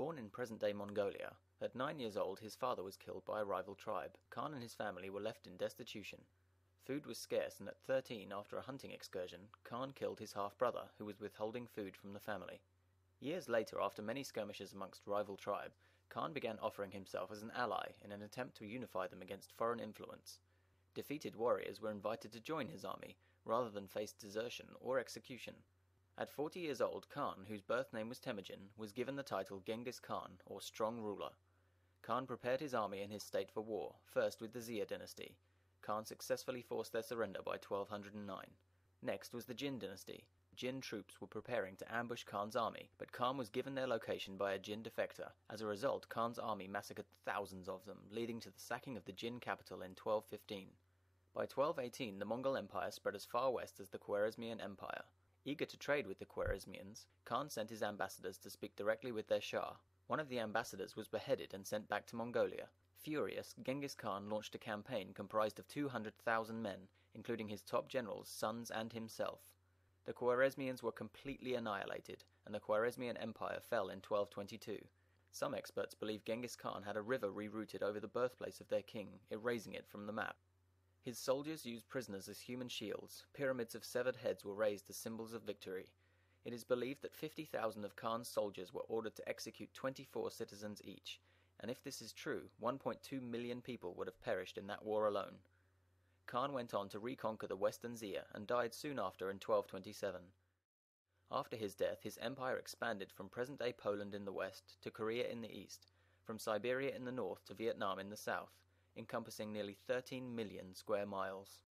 Born in present-day Mongolia, at 9 years old his father was killed by a rival tribe. Khan and his family were left in destitution. Food was scarce, and at 13, after a hunting excursion, Khan killed his half-brother, who was withholding food from the family. Years later, after many skirmishes amongst rival tribes, Khan began offering himself as an ally in an attempt to unify them against foreign influence. Defeated warriors were invited to join his army, rather than face desertion or execution. At 40 years old, Khan, whose birth name was Temujin, was given the title Genghis Khan, or Strong Ruler. Khan prepared his army and his state for war, first with the Zia dynasty. Khan successfully forced their surrender by 1209. Next was the Jin dynasty. Jin troops were preparing to ambush Khan's army, but Khan was given their location by a Jin defector. As a result, Khan's army massacred thousands of them, leading to the sacking of the Jin capital in 1215. By 1218, the Mongol Empire spread as far west as the Khwarezmian Empire. Eager to trade with the Khwarezmians, Khan sent his ambassadors to speak directly with their Shah. One of the ambassadors was beheaded and sent back to Mongolia. Furious, Genghis Khan launched a campaign comprised of 200,000 men, including his top generals, sons, and himself. The Khwarezmians were completely annihilated, and the Khwarezmian Empire fell in 1222. Some experts believe Genghis Khan had a river rerouted over the birthplace of their king, erasing it from the map. His soldiers used prisoners as human shields. Pyramids of severed heads were raised as symbols of victory. It is believed that 50,000 of Khan's soldiers were ordered to execute 24 citizens each, and if this is true, 1.2 million people would have perished in that war alone. Khan went on to reconquer the western Xia and died soon after in 1227. After his death, his empire expanded from present-day Poland in the west to Korea in the east, from Siberia in the north to Vietnam in the south, encompassing nearly 13 million square miles.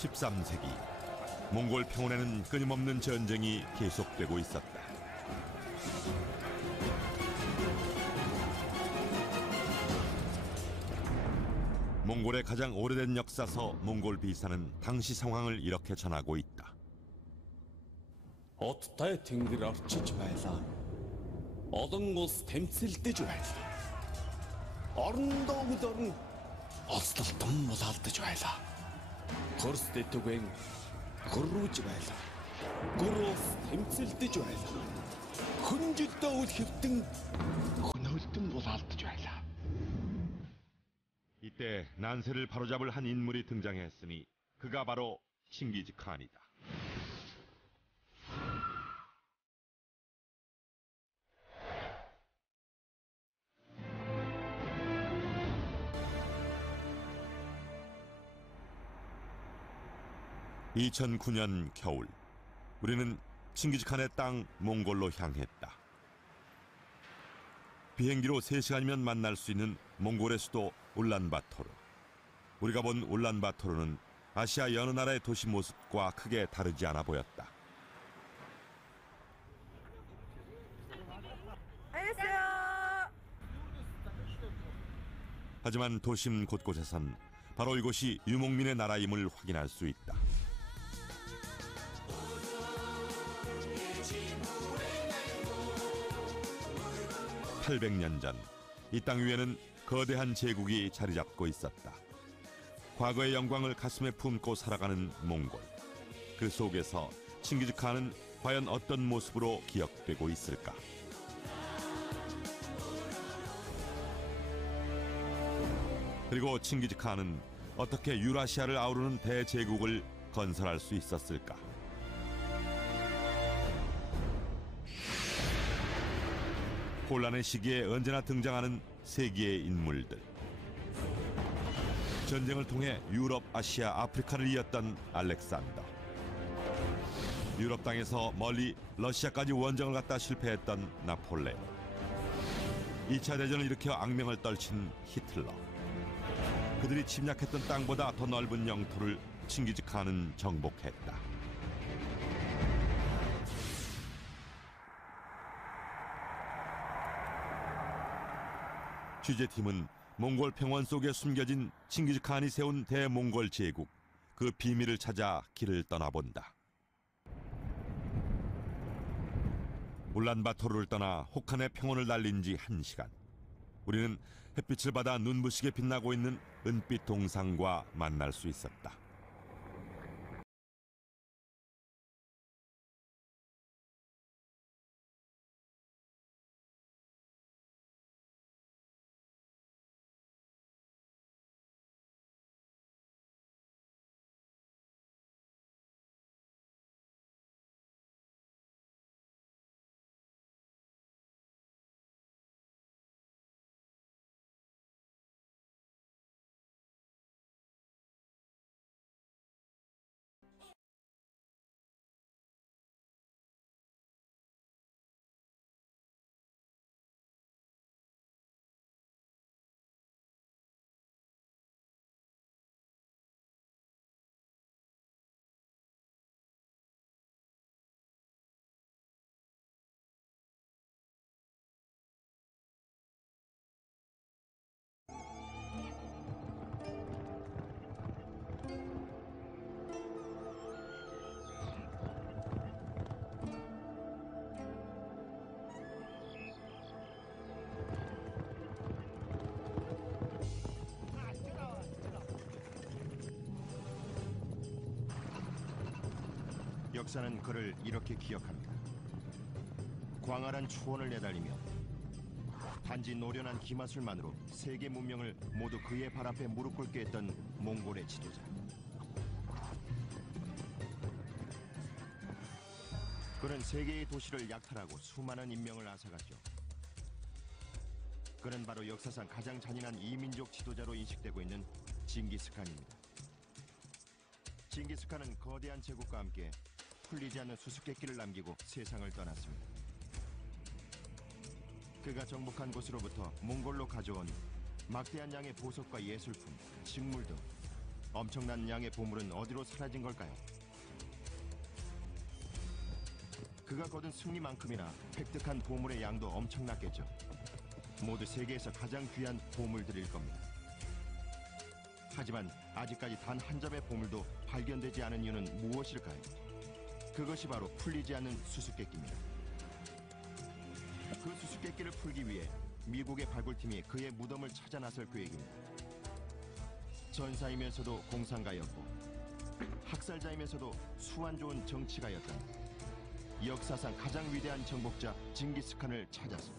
13세기 몽골 평원에는 끊임없는 전쟁이 계속되고 있었다. 몽골의 가장 오래된 역사서 몽골 비사는 당시 상황을 이렇게 전하고 있다. Оттай тэнгэр орчиж байлаа. Олон улс тэмцэлдэж байлаа. Орондоо өдөрн ослолтон мулаалдаж байлаа. Хөрс дэтгэн гөррүүж байлаа. Гөрөөс тэмцэлдэж байлаа. Хүнжилтөө үл хэвтэн хөнөөлтөн мулаалдаж байлаа. 이때 난세를 바로잡을 한 인물이 등장했으니 그가 바로 칭기즈칸이다. (2009년) 겨울 우리는 칭기즈칸의 땅 몽골로 향했다. 비행기로 3시간이면 만날 수 있는 몽골의 수도 울란바토르. 우리가 본 울란바토르는 아시아 여느 나라의 도시 모습과 크게 다르지 않아 보였다. 하지만 도심 곳곳에선 바로 이곳이 유목민의 나라임을 확인할 수 있다. 800년 전 이 땅 위에는 거대한 제국이 자리 잡고 있었다. 과거의 영광을 가슴에 품고 살아가는 몽골. 그 속에서 칭기즈칸은 과연 어떤 모습으로 기억되고 있을까? 그리고 칭기즈칸은 어떻게 유라시아를 아우르는 대제국을 건설할 수 있었을까? 혼란의 시기에 언제나 등장하는 세기의 인물들. 전쟁을 통해 유럽, 아시아, 아프리카를 이었던 알렉산더. 유럽 땅에서 멀리 러시아까지 원정을 갔다 실패했던 나폴레옹. 2차 대전을 일으켜 악명을 떨친 히틀러. 그들이 침략했던 땅보다 더 넓은 영토를 칭기즈칸은 정복했다. 취재팀은 몽골 평원 속에 숨겨진 칭기즈칸이 세운 대몽골 제국, 그 비밀을 찾아 길을 떠나본다. 울란바토르를 떠나 혹한의 평원을 달린 지 1시간. 우리는 햇빛을 받아 눈부시게 빛나고 있는 은빛 동상과 만날 수 있었다. 역사는 그를 이렇게 기억합니다. 광활한 초원을 내달리며 단지 노련한 기마술만으로 세계 문명을 모두 그의 발 앞에 무릎 꿇게 했던 몽골의 지도자. 그는 세계의 도시를 약탈하고 수많은 인명을 앗아갔죠. 그는 바로 역사상 가장 잔인한 이민족 지도자로 인식되고 있는 징기스칸입니다. 징기스칸은 거대한 제국과 함께 풀리지 않는 수수께끼를 남기고 세상을 떠났습니다. 그가 정복한 곳으로부터 몽골로 가져온 막대한 양의 보석과 예술품, 식물 등 엄청난 양의 보물은 어디로 사라진 걸까요? 그가 거둔 승리만큼이나 획득한 보물의 양도 엄청났겠죠. 모두 세계에서 가장 귀한 보물들일 겁니다. 하지만 아직까지 단 한 점의 보물도 발견되지 않은 이유는 무엇일까요? 그것이 바로 풀리지 않는 수수께끼입니다. 그 수수께끼를 풀기 위해 미국의 발굴팀이 그의 무덤을 찾아 나설 계획입니다. 전사이면서도 공상가였고 학살자이면서도 수완 좋은 정치가였던 역사상 가장 위대한 정복자 징기스칸을 찾아서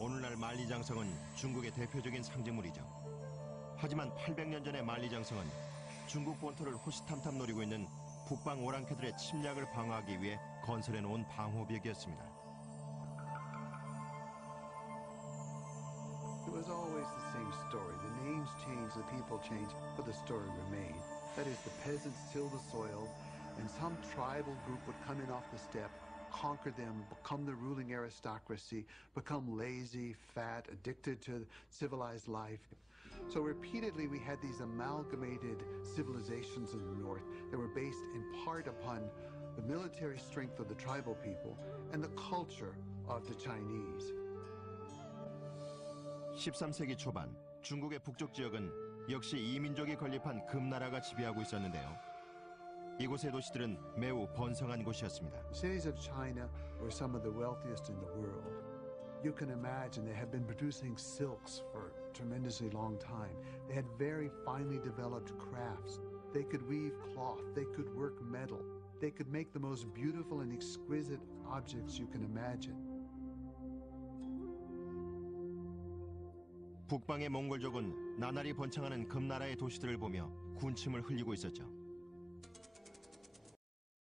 오늘날 만리장성은 중국의 대표적인 상징물이죠. 하지만 800년 전의 만리장성은 중국 본토를 호시탐탐 노리고 있는 북방 오랑캐들의 침략을 방어하기 위해 건설해 놓은 방호벽이었습니다. It was always the same story. The names changed, the people changed, but the story remained. That is, the peasants tilled the soil, and some tribal group would come in off the steppe, conquer them, become the ruling aristocracy, become lazy, fat, addicted to civilized life. So repeatedly we had these amalgamated civilizations in the north that were based in part upon the military strength of the tribal people and the culture of the Chinese. 13세기 초반 중국의 북쪽 지역은 역시 이민족이 건립한 금나라가 지배하고 있었는데요. 이곳의 도시들은 매우 번성한 곳이었습니다. Cities of China were some of the wealthiest in the world. You can imagine they had been producing silks for a tremendously long time. They had very finely developed crafts. They could weave cloth. They could work metal. They could make the most beautiful and exquisite objects you can imagine. 북방의 몽골족은 나날이 번창하는 금나라의 도시들을 보며 군침을 흘리고 있었죠.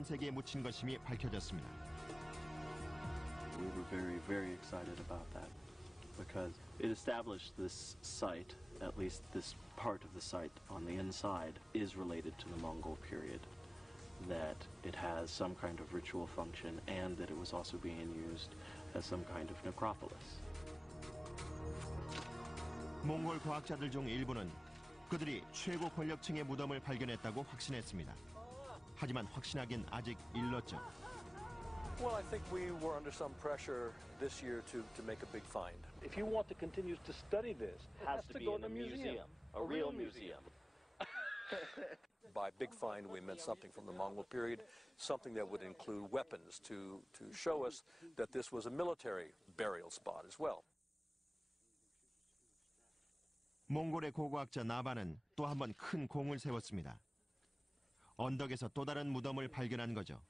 세계에 묻힌 것임이 밝혀졌습니다. We were very, very excited about that because it established this site, at least this part of the site on the inside, is related to the Mongol period. That it has some kind of ritual function and that it was also being used as some kind of necropolis. 몽골 과학자들 중 일부는 그들이 최고 권력층의 무덤을 발견했다고 확신했습니다. 하지만 확신하긴 아직 일렀죠. Well, I think we were under some pressure this year to make a big find. If you want to continue to study this, it has to go in a museum, a real museum. By big find, we meant something from the Mongol period, something that would include weapons to show us that this was a military burial spot as well. 몽골의 고고학자 나바는 또 한 번 큰 공을 세웠습니다. 언덕에서 또 다른 무덤을 발견한 거죠.